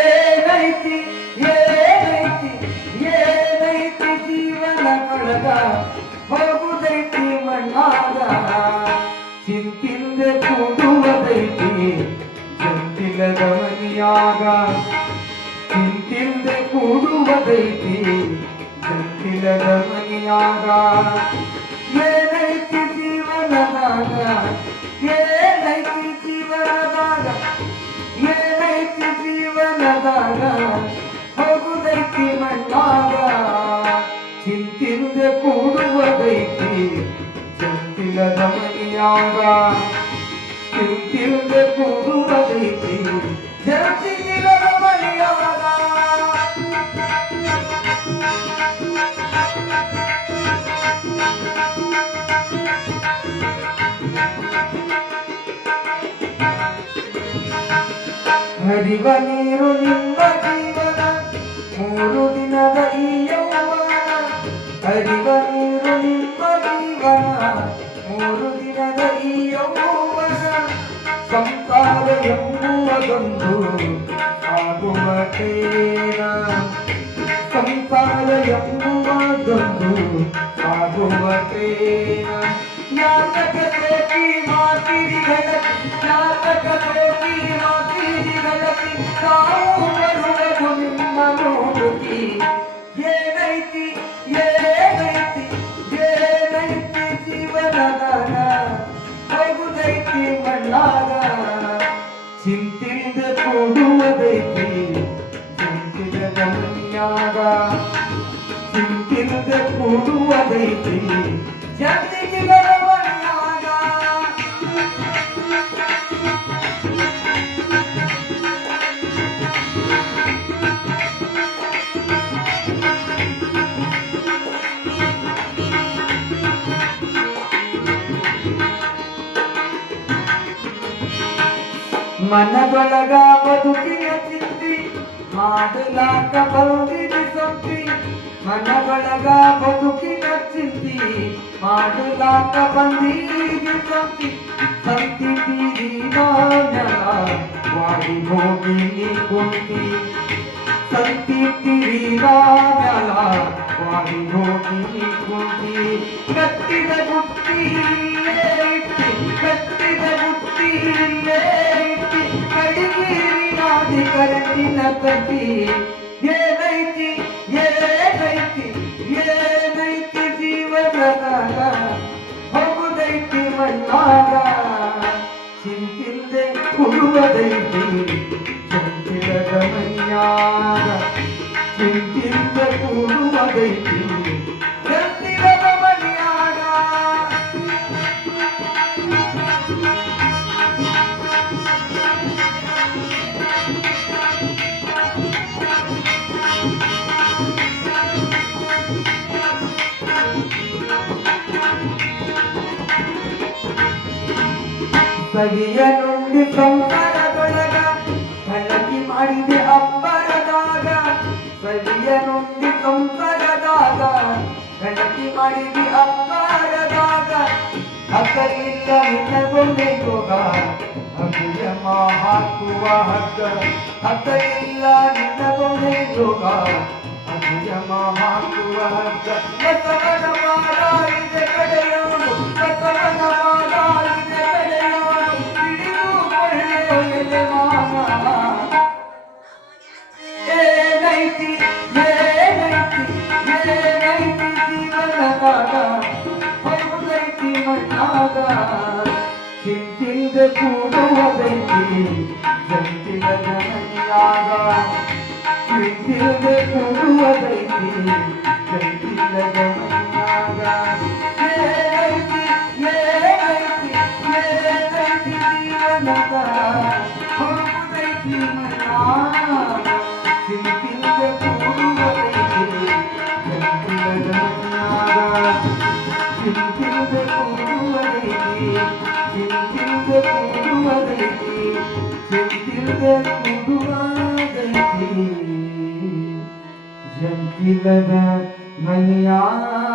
ಏನೈತಿ ಏನೈತಿ ಏನೈತಿ ಜೀವನ ಕಳೆದ ಹೋಗುದೈತಿ ಮಣ್ಣಾಗ ಚಿಂತಿಲ್ದೆ ಕೂಡುವುದೈತಿ ಜಂತಿಲದ ಮನಿಯಾಗ ಚಿಂತಿಲ್ದೆ ಕೂಡುವುದೈತಿ ಜಂತಿಲದ ಮನಿಯಾಗ ಏನೈತಿ ಜೀವನದಾಗ ಏನೈತಿ ಜೀವನದಾಗ ಏನೈತಿ ಜೀವನದಾಗ ಹೋಗುದೈತಿ ಮಣ್ಣಾಗ ಚಿಂತಿಲ್ದೆ ಕೂಡುವುದೈತಿ ಚಂತಿಲದ ಮನಿಯಾಗ ಚಿಂತಿಲ್ದೆ ಕೂಡುವುದೈತಿ ಚಂತಿಲದ ಮನಿಯಾಗ ಹರಿವ ನೀರು ನಿಮ್ಮ ಜೀವನ 3 ದಿನದ ಈ ಯೌವನ ಹರಿವ ನೀರು ನಿಮ್ಮ ಜೀವನ 3 ದಿನದ ಈ ಯೌವನ ಸಂಸಾರ ಎಂಬುವುದೊಂದು ಆಗುವ ತೇನ ಸಂಸಾರ ಎಂಬುವುದೊಂದು ಆಗುವ ತೇನ ನಾಟಕ ಸೋಕಿ ಮಾತಿರಿ ಗೆಳತಿ ನಾಟಕ ಸೋಕಿ ಮಾತಿರಿ ಗೆಳತಿ ತಾವು ಬರುವುದು ನಿಮ್ಮ ನೋಡುತ್ತಿ ಏನೈತಿ ಏನೈತಿ ಏನೈತಿ ಜೀವನದಾಗ ಹೋಗುದೈತಿ ಮಣ್ಣಾಗ ಚಿಂತಿಲ್ದೆ ಕೂಡುವುದೈತಿ ಚಿಂತಿಲದ ಮನಿಯಾಗ ಚಿಂತಿಲ್ದೆ ಕೂಡುವುದೈತಿ ಜಂತಿಲದ ಮನಿಯಾಗ ಮನದೊಳಗ ಬದುಕಿನ ಚಿಂತಿ ಮಾಡಲಾಕ ಬಂದಿದೆ ಸಂತಿ ಮನದೊಳಗ ಬದುಕಿನ ಚಿಂತಿ ಮಾಡಲಾಕ ಬಂದಿದೆ ಸಂತಿ ಸಂತಿ ತೀರಿದ ವಾಡಿ ಹೋಗಿ ನೀ ಕುಂತಿ ಸಂತಿ ತೀರಿದ ವಾಡಿ ಹೋಗಿ ನೀ ಕುಂತಿ ಕಟ್ಟಿದ ಬುಟ್ಟಿ ಕಟ್ಟಿದ ಬುಟ್ಟಿ ಕಡಿಗಿರಿನಾದಿ ಕರೆಂಟಿನ ಕಟ್ಟಿ ಏನೈತಿ ಏನೈತಿ ಏನೈತಿ ಜೀವನದಾಗ ಹೋಗುದೈತಿ ಮಣ್ಣಾಗ ಚಿಂತಿಲ್ದೆ ಕೊಡುವುದೈತಿ ಚಂತಿಲದ ಮನಿಯಾಗ ಚಿಂತಿಲ್ದೆ ಕೊಡುವುದೈತಿ ಚಂತಿಲದ ಮನಿಯಾಗ ಸವಿಯ ನುಂಡಿ ಸಂಸಾರದೊಳಗ ಬೆಳಕಿ ಮಾಡಿದೆ ಅಬ್ಬರದಾಗ ಸವಿಯ ನುಂಡಿ ಸಂಸಾರದಾಗ ಬೆಳಕಿ ಮಾಡಿದೆ ಅಬ್ಬರದಾಗ ಹಕ್ಕಲಿಲ್ಲ ನಿನ್ನಗೊಂಡೆ ಯೋಗ ಅಭಿಯಮ ಹಾಕುವ ಹಕ್ಕ ಹಕ್ಕಲಿಲ್ಲ ನಿನ್ನಗೊಂಡೆ ಯೋಗ ಅಭಿಯಮ ಹಾಕುವ ಹಕ್ಕ ಬಸವನ ಮಾರಾಯಿದೆ ಕಡೆಯೋನು ಬಸವನ ಮಾರಾಯಿದೆ ಕಡೆಯೋನು ತಿಳಿದುಕೊಳ್ಳೆ ಮಾನ ಏನೈತಿ ಏನೈತಿ ಏನೈತಿ ಜೀವನದಾಗ ಹೋಗುದೈತಿ ಮಣ್ಣಾಗ ಚಿಂತಿಲ್ದೆ ಕೂಡುವುದೈತಿ ಜಂತಿಲದ ಮನಿಯಾಗ ಚಿಂತಿಲ್ದೆ ಕೂಡುವುದೈತಿ ಜಂತಿಲದ ಮನಿಯಾಗ ಏನೈತಿ ಏನೈತಿ ಏನೈತಿ ಜೀವನದಾಗ ಹೋಗುದೈತಿ ಮಣ್ಣಾಗ ಚಿಂತಿಲ್ದೆ ಕೂಡುವುದೈತಿ ಜಂತಿಲದ ಮನಿಯಾಗ ಚಿಂತಿಲ್ದೆ ಕೂಡುವುದೈತಿ ಚಿಂತಿಲ್ದೆ ಕೂಡುವುದೈತಿ ಚಿಂತಿಲ್ದೆ ಕೂಡುವುದೈತಿ ಜಂತಿಲದ ಮನಿಯಾಗ